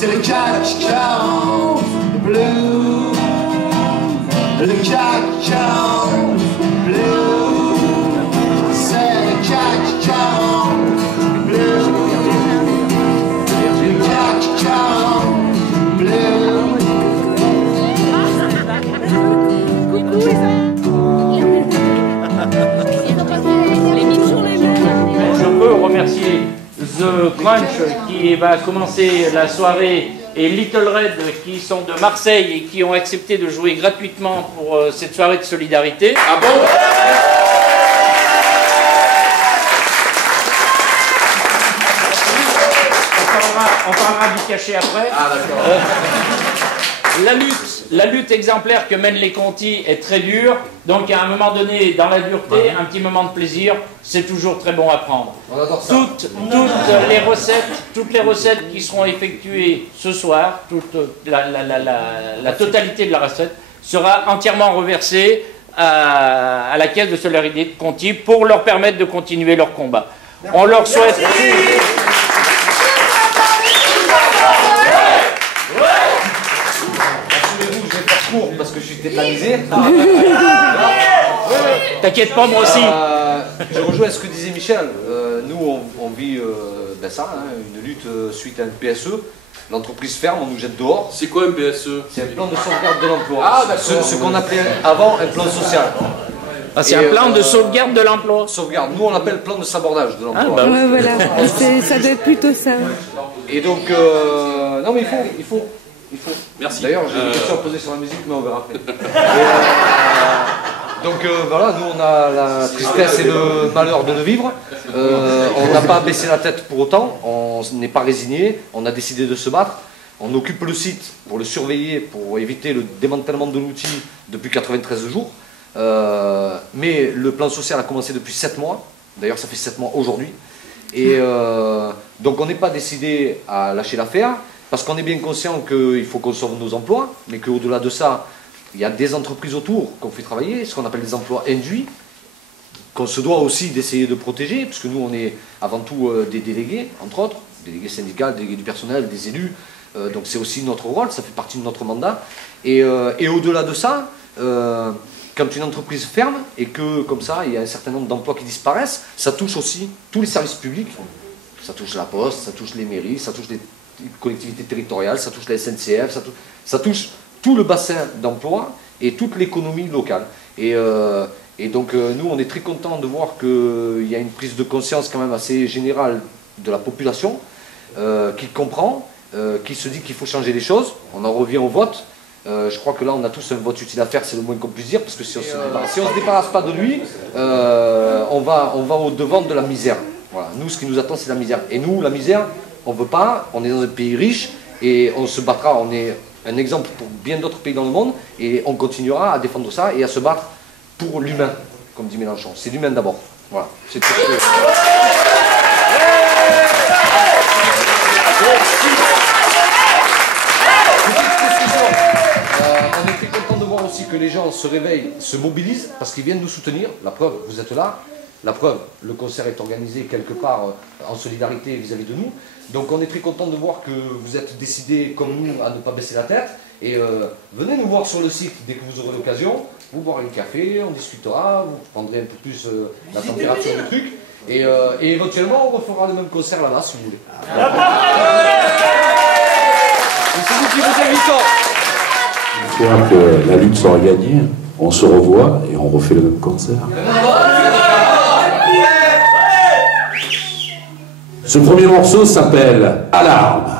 C'est le CAC qui chante le blues. Le CAC qui chante le blues. C'est le CAC qui chante le blues. Le CAC qui chante le blues. Je peux remercier The Crunch qui va commencer la soirée et Little Red qui sont de Marseille et qui ont accepté de jouer gratuitement pour cette soirée de solidarité. Ah bon? On parlera du cachet après. Ah d'accord. La lutte exemplaire que mènent les Contis est très dure, donc à un moment donné, dans la dureté, un petit moment de plaisir, c'est toujours très bon à prendre. Toutes les recettes qui seront effectuées ce soir, la totalité de la recette sera entièrement reversée à la caisse de solidarité de Conti pour leur permettre de continuer leur combat. On leur souhaite... Parce que je suis tétanisé. T'inquiète pas, moi aussi. Je rejoins ce que disait Michel. Nous, on vit ça, hein, une lutte suite à un PSE. L'entreprise ferme, on nous jette dehors. C'est quoi un PSE? C'est un plan de sauvegarde de l'emploi. Ah, d'accord. Ce qu'on appelait avant un plan social. Ah, c'est un plan de sauvegarde de l'emploi. Sauvegarde. Nous, on l'appelle plan de sabordage de l'emploi. Ah, bah, ouais, voilà. Ça doit être plutôt ça. Et donc, non mais il faut. Merci. D'ailleurs, j'ai une question à poser sur la musique, mais on verra après. Donc voilà, nous on a la tristesse et le malheur de le vivre. On n'a pas baissé la tête pour autant, on n'est pas résigné, on a décidé de se battre. On occupe le site pour le surveiller, pour éviter le démantèlement de l'outil depuis 93 jours. Mais le plan social a commencé depuis 7 mois. D'ailleurs, ça fait 7 mois aujourd'hui. Et donc on n'est pas décidé à lâcher l'affaire. Parce qu'on est bien conscient qu'il faut qu'on sauve nos emplois, mais qu'au-delà de ça, il y a des entreprises autour qu'on fait travailler, ce qu'on appelle des emplois induits, qu'on se doit aussi d'essayer de protéger, puisque nous, on est avant tout des délégués, entre autres, délégués syndicaux, délégués du personnel, des élus, donc c'est aussi notre rôle, ça fait partie de notre mandat. Et au-delà de ça, quand une entreprise ferme, et que comme ça, il y a un certain nombre d'emplois qui disparaissent, ça touche aussi tous les services publics, ça touche la Poste, ça touche les mairies, ça touche les collectivités territoriales, ça touche la SNCF, ça touche tout le bassin d'emploi et toute l'économie locale. Et donc nous, on est très contents de voir qu'il y a une prise de conscience quand même assez générale de la population, qui comprend, qui se dit qu'il faut changer les choses. On en revient au vote. Je crois que là, on a tous un vote utile à faire, c'est le moins qu'on puisse dire, parce que si on ne se débarrasse pas de lui, on va au devant de la misère. Voilà. Nous, ce qui nous attend, c'est la misère. Et nous, la misère, on ne veut pas, on est dans un pays riche et on se battra, on est un exemple pour bien d'autres pays dans le monde et on continuera à défendre ça et à se battre pour l'humain, comme dit Mélenchon. C'est l'humain d'abord. Voilà. C'est tout ce que... On est très content de voir aussi que les gens se réveillent, se mobilisent parce qu'ils viennent nous soutenir. La preuve, vous êtes là. La preuve, le concert est organisé quelque part en solidarité vis-à-vis de nous. Donc on est très content de voir que vous êtes décidés comme nous à ne pas baisser la tête. Et venez nous voir sur le site dès que vous aurez l'occasion. Vous boirez un café, on discutera, vous prendrez un peu plus la température du truc. Et éventuellement on refera le même concert là-bas si vous voulez. Et c'est nous qui vous invitons. Une fois que la lutte sera gagnée, on se revoit et on refait le même concert. Ce premier morceau s'appelle Alarme.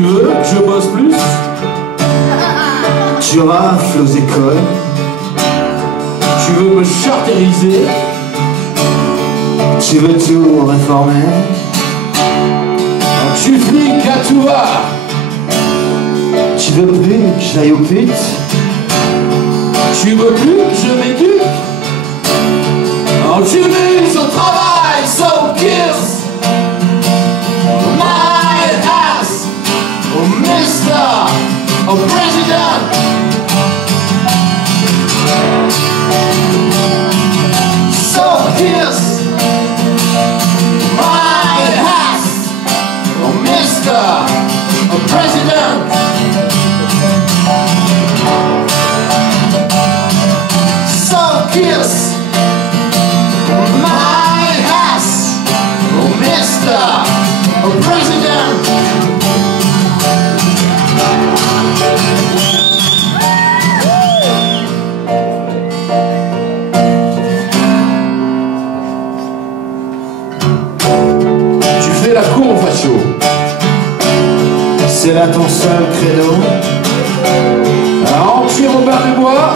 veux que je bosse plus? Tu rafles aux écoles. Tu veux me chartériser. Tu veux tout réformer. Tu fliques à tout va. Tu veux plus que j'aille au pute. Tu veux plus que je m'éduque. Tu m'uses au travail, so kiss my ass, oh Mr. Oh President. So kiss my ass, oh Mr. Oh President. So kiss my ass, oh Mr. Oh President. Tu fais la cour au facho. C'est là ton seul credo. Alors tu es Robert Dubois.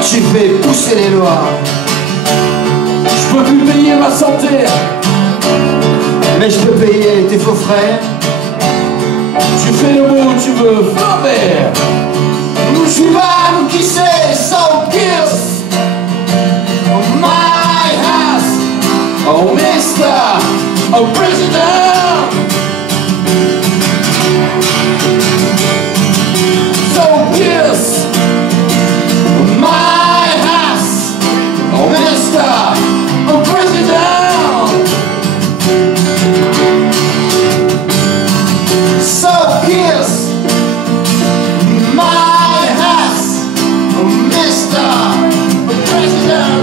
Tu fais pousser les lois. Je peux plus payer ma santé, mais je peux payer tes faux frères. Tu fais le mot où tu veux, Flaubert. Je suis Van qui sait, so kiss my ass, oh Mr. Oh President. So kiss my ass, oh Mr. Oh President. So kiss my ass, oh Mr. Oh President.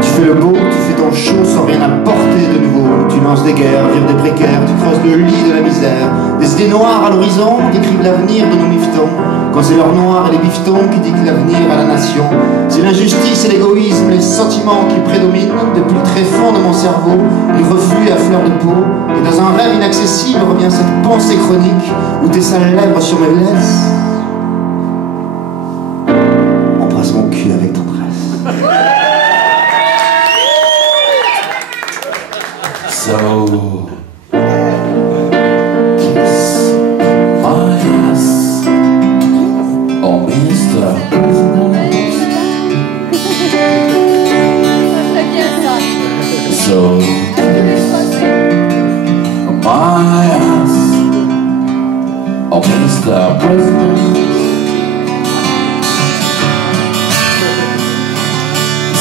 Tu fais le beau, tu fais ton show sans rien apporter de nouveau. Tu lances des guerres, vires des précaires, tu creuses le lit de la misère. Des idées noires à l'horizon décrivent l'avenir de nos miftons. Quand c'est l'heure noire et les bifetons qui dictent l'avenir à la nation. C'est l'injustice et l'égoïsme, les sentiments qui prédominent. Depuis le très fond de mon cerveau, ils refluent à fleur de peau. Et dans un rêve inaccessible revient cette pensée chronique où tes sales lèvres sur mes laisses embrasse mon cul avec tendresse. So kiss my ass, oh Mr. President. So kiss my ass, oh Mr. President.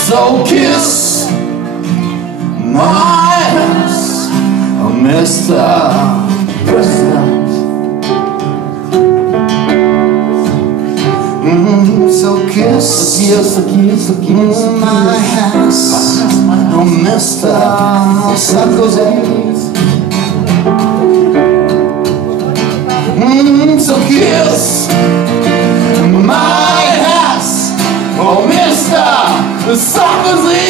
So kiss my ass, oh Mr. President. So kiss my ass, oh Mr. Sarkozy. So kiss my ass, oh Mr. Sarkozy.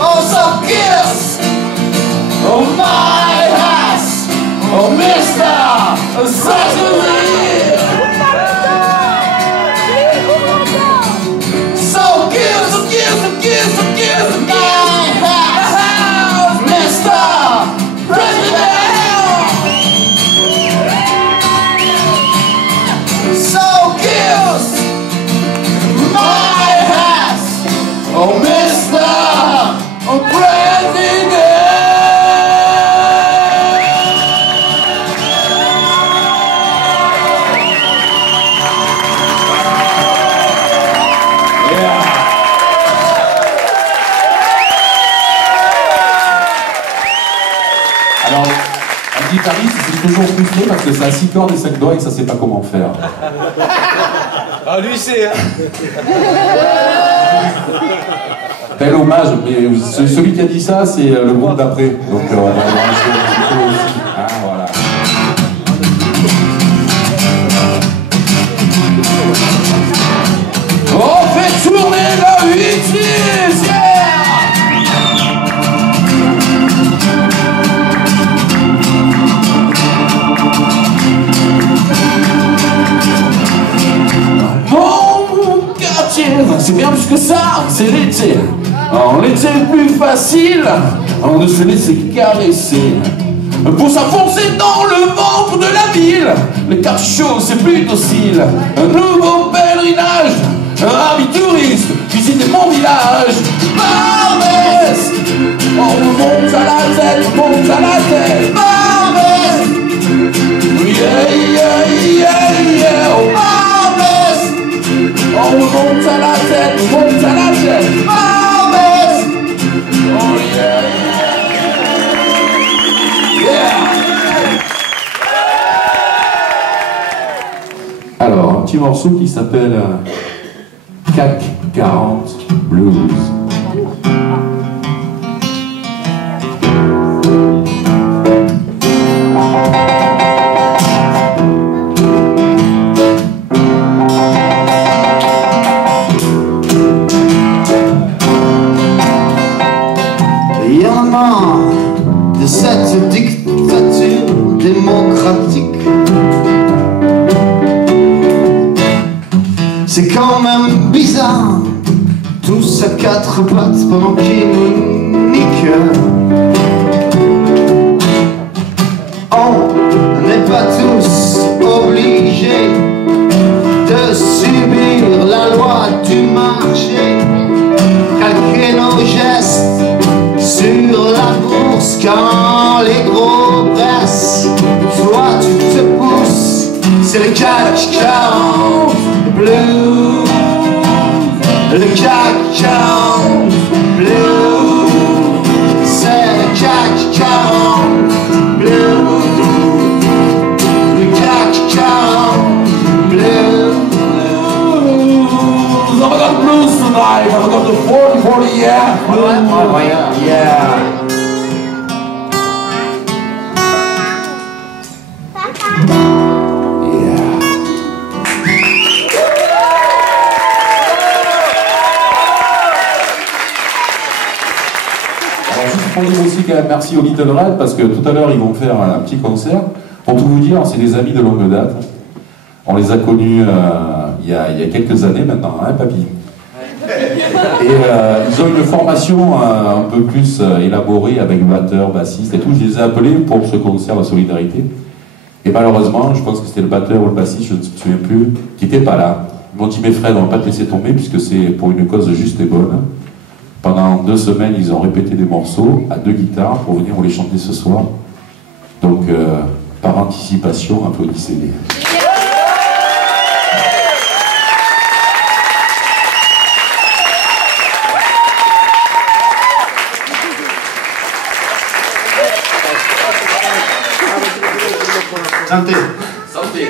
Oh, so kiss oh my ass, oh Mr. Sarkozy. So kiss my ass, Mr. President. So kiss my ass, oh Mr. President. Alors, un guitariste, c'est toujours frustré parce que ça a 6 cordes et 5 doigts et que ça sait pas comment faire. Ah, lui, c'est... Hein. Bel hommage, mais celui qui a dit ça, c'est le groupe d'après. Donc on va voir aussi. Ah, voilà. plus facile de se laisser caresser. Pour s'enfoncer dans le ventre de la ville, le cap chaud c'est plus docile. Un nouveau pèlerinage, un ami touriste, visiter mon village. Barbès, on monte à la tête, monte à la tête. Barbès, yeah, yeah, yeah, yeah, oh Barbès, on monte à la tête, monte à la tête. Barbès, oh yeah, yeah. Alors, un petit morceau qui s'appelle CAC 40 Blues. Il y en a marre de cette dictature démocratique. C'est quand même bizarre, tous à quatre pattes pendant qu'ils nous niquent. On n'est pas tous obligés de subir la loi du marché, calquer nos gestes sur la bourse quand les gros pressent. Toi tu te pousses, c'est le CAC 40 Blues, le CAC 40 Blues, c'est le CAC 40 Blues, le CAC 40 Blues. I got blues tonight, I got the 40, yeah. Oh, yeah. On dit aussi quand même merci au Little Red parce que tout à l'heure ils vont faire un petit concert. Pour tout vous dire, c'est des amis de longue date. On les a connus il y a quelques années maintenant, hein papy? Et ils ont une formation un peu plus élaborée avec batteur, bassiste et tout. Je les ai appelés pour ce concert de solidarité. Et malheureusement, je pense que c'était le batteur ou le bassiste, je ne me souviens plus, qui n'était pas là. Ils m'ont dit mes frères, on ne va pas te laisser tomber puisque c'est pour une cause juste et bonne. Pendant 2 semaines, ils ont répété des morceaux à 2 guitares pour venir vous les chanter ce soir. Donc, par anticipation, applaudissez-les. Santé. Santé.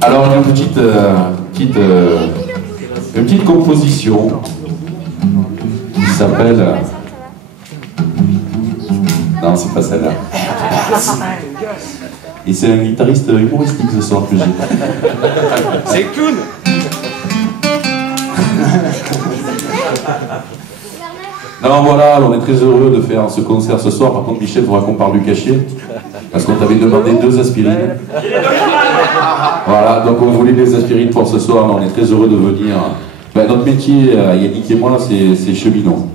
Alors une petite composition qui s'appelle... Non, c'est pas celle-là. Et c'est un guitariste humoristique ce soir que j'ai. C'est clown. Non, voilà, on est très heureux de faire ce concert ce soir. Par contre, Michel, il faudra qu'on parle du cachet. Parce qu'on t'avait demandé 2 aspirines. Voilà, donc on voulait des aspirines pour ce soir. On est très heureux de venir. Ben, notre métier, Yannick et moi, c'est cheminot.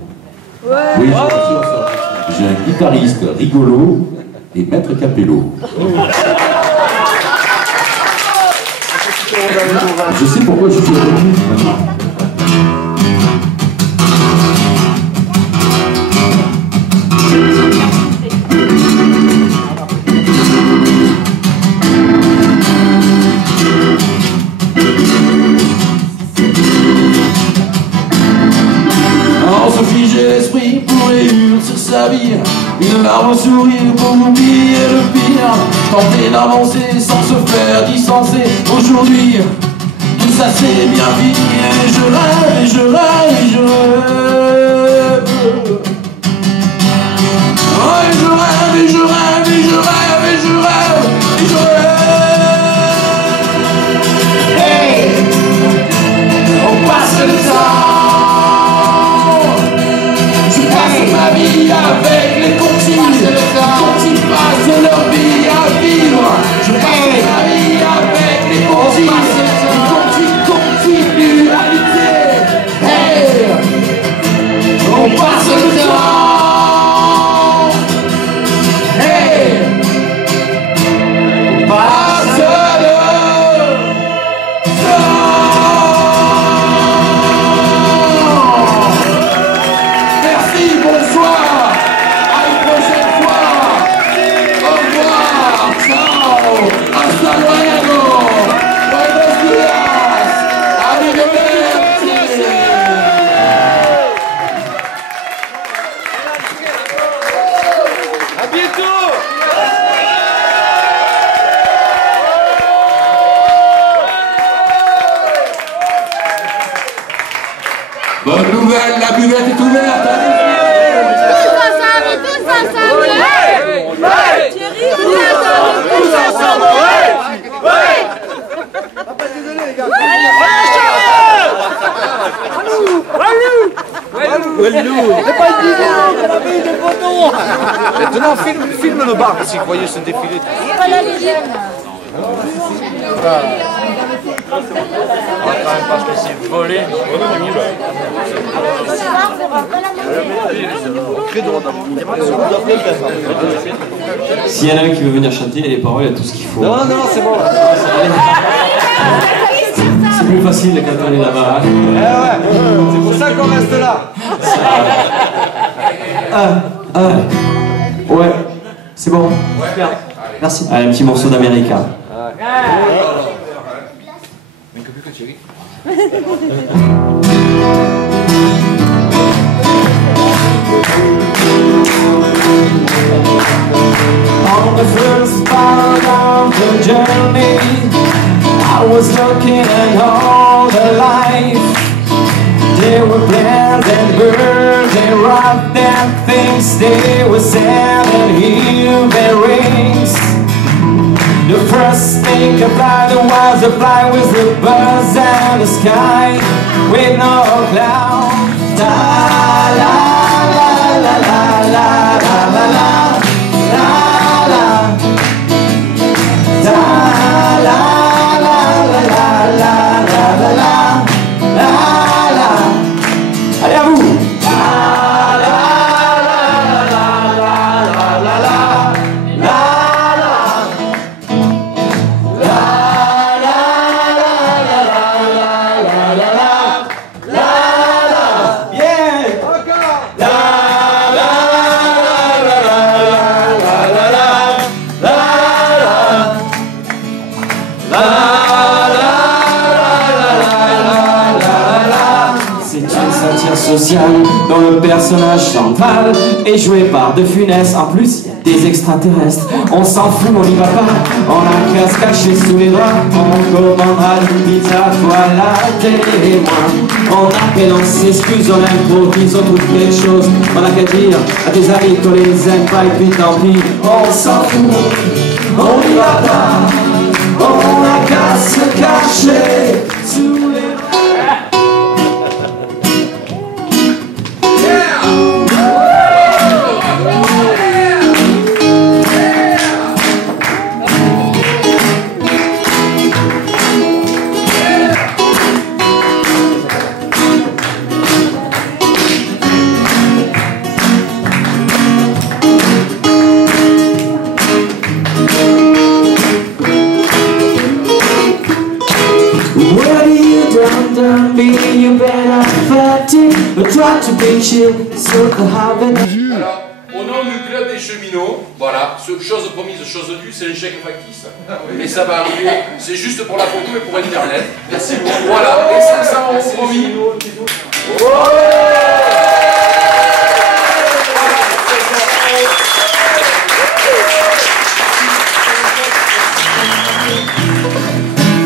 Ouais. Oui, j'ai un guitariste rigolo et maître Capello. Je sais pourquoi je suis revenu maintenant. Sa vie, une larme au sourire pour oublier le pire, tenter d'avancer sans se faire distancer. Aujourd'hui, tout ça c'est bien fini et je rêve et je rêve et je rêve. Oh, et je rêve et je rêve et je rêve et je rêve et je rêve. Hey, on passe le temps. Ma vie avec les contis passent leur vie à vivre. Je passe ma vie avec les contis Bonne nouvelle, la buvette est ouverte. Tous ensemble, Thierry, tous ensemble. Maintenant, filme le bar s'il croyait ce défilé. Pas la légende. S'il y en a un qui veut venir chanter, il y a les paroles, il y a tout ce qu'il faut. Non, non, c'est bon. C'est plus facile quand on est là-bas. C'est pour ça qu'on reste là. Ouais, c'est bon. Super. Merci. Allez, un petit morceau d'América. On the first part of the journey, I was looking at all the life. There were plants and birds and rock and things. They were sand and hill and rings. The first thing I fly was a fly with the birds and the sky with no clouds. La la la la la la la la la. Allez, à vous! Social dont le personnage central est joué par De Funès. En plus, il y a des extraterrestres. On s'en fout, on n'y va pas. On a qu'à se cacher sous les draps. On commandera une pizza, toi la témoin. On appelle, on s'excuse, on improvise, on trouve quelque chose. On a qu'à dire à tes amis qu'on les aime pas et puis tant pis. On s'en fout, on n'y va pas. On a qu'à se cacher sous les draps. Alors, au nom du club des cheminots, voilà, chose promise, chose due, c'est un chèque factice. Mais ça va arriver, c'est juste pour la photo et pour Internet. Merci beaucoup. Voilà, et 500 € promis.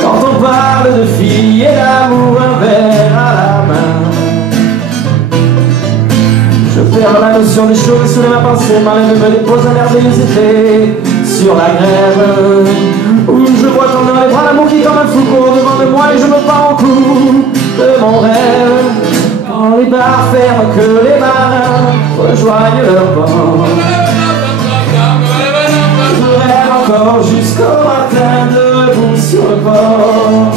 Quand on parle de filles et d'amour, un verre à la main, je perds la notion des choses et soudain ma pensée m'enlève me dépose un merveilleux effet sur la grève où je vois tomber dans les bras l'amour qui tombe un fou court devant de moi et je me pends au cou de mon rêve. Quand les bars ferment, que les marins rejoignent leur port, je rêve encore jusqu'au matin debout sur le port.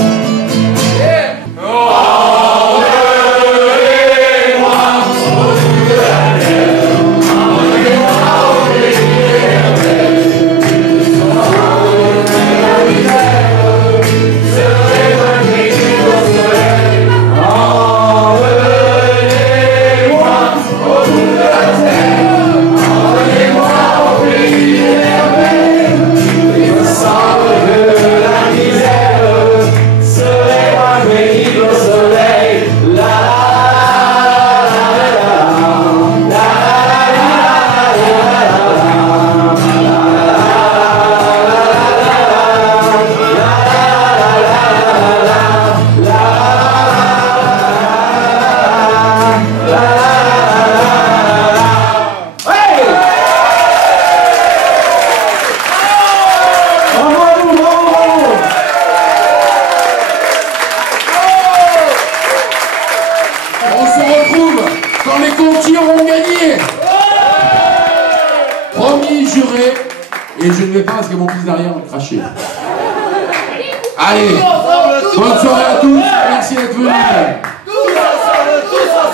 que mon fils derrière m'a craché. Allez, bonne soirée à tous, merci d'être venus. Tous ensemble, tous ensemble.